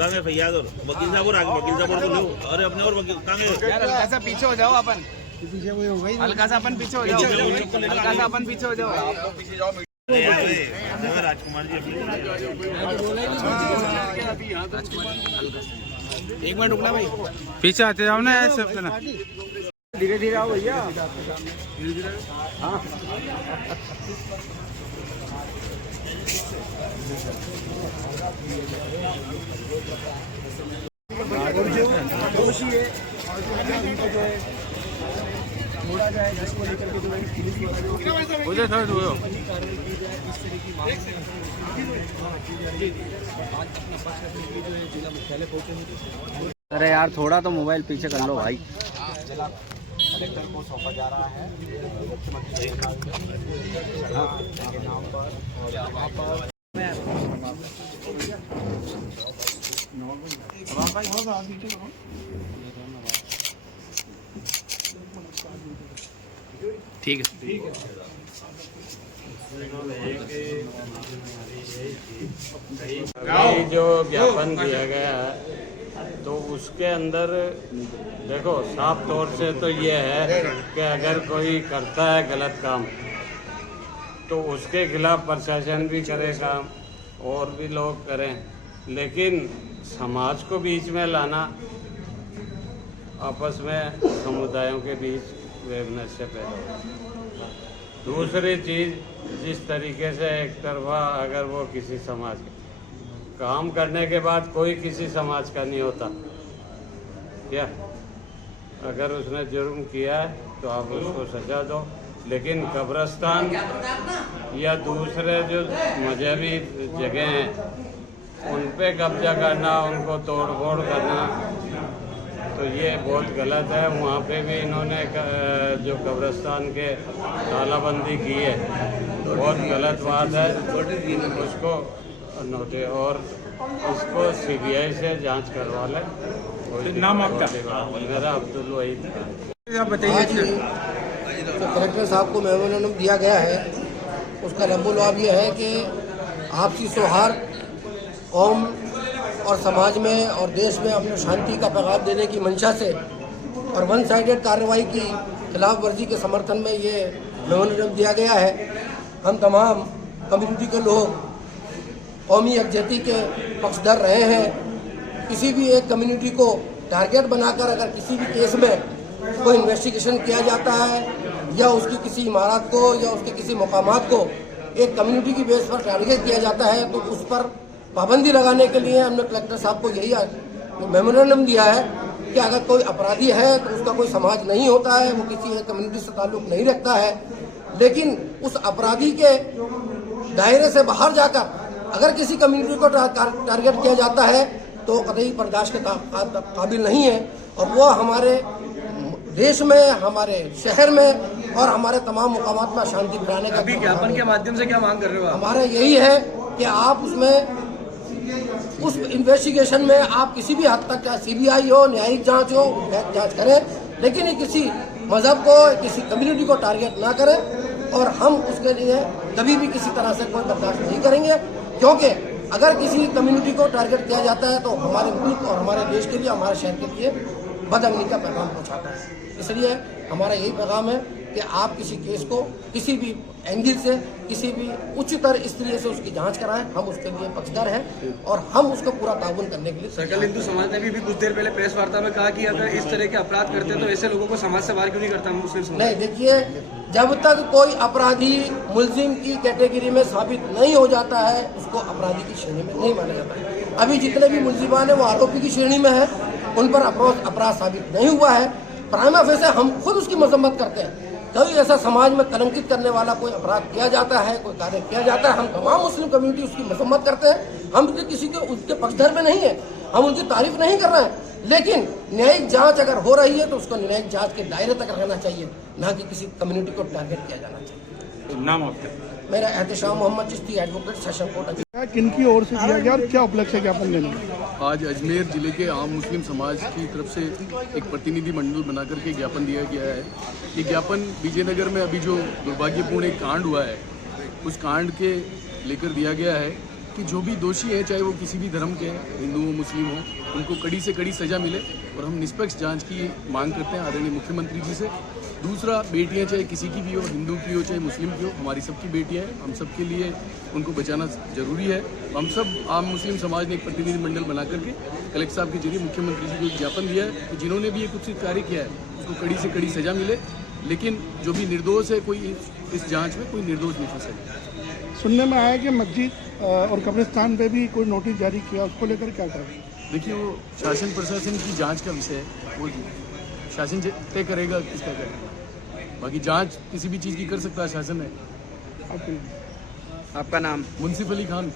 कहाँ गए फैयाद और वकील साहब और आगे वकील साहब और तो लो। अरे अपने और वकील कहाँ गए? यार हल्का सा पीछे हो जाओ अपन, पीछे कोई हो गई हल्का सा अपन पीछे हो जाओ, हल्का सा अपन पीछे हो जाओ। राजकुमार जी एक मिनट रुकना भाई, पीछे आते जाओ ना ऐसे अपना। धीरे धीरे आओ भैया। हाँ उधर थोड़ा दूर हो। अरे यार थोड़ा तो मोबाइल पीछे कर लो भाई। कलेक्टर को सौंपा जा रहा है मुख्यमंत्री के नाम पर और यहाँ पर ठीक है। जो ज्ञापन दिया गया है तो उसके अंदर देखो साफ तौर से तो ये है कि अगर कोई करता है गलत काम तो उसके खिलाफ प्रशासन भी करे काम और भी लोग करें, लेकिन समाज को बीच में लाना, आपस में समुदायों के बीच वेवनेस से पैदा। दूसरी चीज़, जिस तरीके से एक तरफा अगर वो किसी समाज काम करने के बाद कोई किसी समाज का नहीं होता क्या, अगर उसने जुर्म किया है तो आप उसको सजा दो, लेकिन कब्रिस्तान या दूसरे जो मजहबी जगह हैं उन पे कब्जा करना, उनको तोड़ फोड़ करना, तो ये बहुत गलत है। वहाँ पे भी इन्होंने जो कब्रिस्तान के तालाबंदी की है बहुत गलत बात है, उसको नोटिस और इसको सीबीआई से जांच करवा लें। नाम आपका? मेरा अब्दुल वहीद। आप बताइए। तो कलेक्टर साहब को मेमोरेंडम दिया गया है, उसका लंबोलाभ ये है कि आपसी सौहार्द कौम और समाज में और देश में अपने शांति का पैगाम देने की मंशा से और वन साइडेड कार्रवाई की खिलाफ वर्जी के समर्थन में ये मेमोरेंडम दिया गया है। हम तमाम कम्युनिटी के लोग कौमी यकजहती के पक्षधर रहे हैं। किसी भी एक कम्युनिटी को टारगेट बनाकर अगर किसी भी केस में कोई इन्वेस्टिगेशन किया जाता है या उसकी किसी इमारत को या उसके किसी मकामात को एक कम्युनिटी की बेस पर टारगेट किया जाता है तो उस पर पाबंदी लगाने के लिए हमने कलेक्टर साहब को यही मेमोरेंडम दिया है कि अगर कोई अपराधी है तो उसका कोई समाज नहीं होता है, वो किसी एक कम्युनिटी से ताल्लुक नहीं रखता है, लेकिन उस अपराधी के दायरे से बाहर जाकर अगर किसी कम्युनिटी को टारगेट किया जाता है तो कतई बर्दाश्त के काबिल नहीं है। और वो हमारे देश में, हमारे शहर में और हमारे तमाम मुकामात में शांति बढ़ाने का अभी ज्ञापन के माध्यम से क्या मांग कर रहे हो आप? हमारा यही है कि आप उसमें उस इन्वेस्टिगेशन में आप किसी भी हद तक, चाहे सीबीआई हो, न्यायिक जांच हो, जांच करें, लेकिन ये किसी मजहब को, किसी कम्युनिटी को टारगेट ना करें और हम उसके लिए कभी भी किसी तरह से कोई बर्दाश्त नहीं करेंगे, क्योंकि अगर किसी कम्युनिटी को टारगेट किया जाता है तो हमारे मुल्क और हमारे देश के लिए, हमारे शहर के लिए बदअमनी का पैगाम पहुंचाता है। इसलिए हमारा यही पैगाम है कि आप किसी केस को किसी भी एंगल से, किसी भी उच्चतर स्तरीय से उसकी जांच कराएं, हम उसके लिए पक्षधर हैं और हम उसको पूरा ताउन करने के लिए। सकल हिंदू समाज ने भी कुछ देर पहले प्रेस वार्ता में कहा कि अगर इस तरह के अपराध करते हैं तो ऐसे लोगों को समाज से बाहर क्यों नहीं करता मुस्लिम समाज? नहीं, देखिए, जब तक कोई अपराधी मुलजिम की कैटेगरी में साबित नहीं हो जाता है उसको अपराधी की श्रेणी में नहीं माना जाता है। अभी जितने भी मुलजिमान है वो आरोपी की श्रेणी में है, उन पर अपराध साबित नहीं हुआ है। प्राइमा फेस हम खुद उसकी मजम्मत करते हैं। कभी ऐसा समाज में कलंकित करने वाला कोई अपराध किया जाता है, कोई कार्य किया जाता है, हम तमाम मुस्लिम कम्युनिटी उसकी मजम्मत करते हैं। हम किसी के उसके पक्षधर में नहीं है, हम उनकी तारीफ नहीं कर रहे हैं, लेकिन न्यायिक जांच अगर हो रही है तो उसको न्यायिक जांच के दायरे तक रहना चाहिए, ना कि किसी कम्युनिटी को टारगेट किया जाना चाहिए। नाम आपका? मेरा Ehtesham Mohammad Chishti, advocate, session court. किनकी ओर से दिया गया और क्या उपलक्ष्य ज्ञापन देना? आज अजमेर जिले के आम मुस्लिम समाज की तरफ से एक प्रतिनिधि मंडल बनाकर के ज्ञापन दिया गया है। ये ज्ञापन विजयनगर में अभी जो दुर्भाग्यपूर्ण एक कांड हुआ है उस कांड के लेकर दिया गया है कि जो भी दोषी हैं, चाहे वो किसी भी धर्म के हैं, हिंदू हो मुस्लिम हो, उनको कड़ी से कड़ी सज़ा मिले और हम निष्पक्ष जांच की मांग करते हैं आदरणीय मुख्यमंत्री जी से। दूसरा, बेटियां चाहे किसी की भी हो, हिंदू की हो चाहे मुस्लिम की हो, हमारी सबकी बेटियां हैं, हम सब के लिए उनको बचाना जरूरी है। हम सब आम मुस्लिम समाज ने एक प्रतिनिधिमंडल बना करके कलेक्टर साहब के जरिए मुख्यमंत्री जी को एक ज्ञापन दिया है कि जिन्होंने भी ये कुछ कार्य किया है उसको कड़ी से कड़ी सज़ा मिले, लेकिन जो भी निर्दोष है कोई इस जांच में कोई निर्दोष नहीं फंसे। सुनने में आया कि मस्जिद और कब्रिस्तान पे भी कोई नोटिस जारी किया, उसको लेकर क्या करें? देखिए, वो शासन प्रशासन की जांच का विषय है, वो शासन तय करेगा किसका करेगा। बाकी जांच किसी भी चीज़ की कर सकता है शासन है। आपका नाम? मुंसिफ अली खान।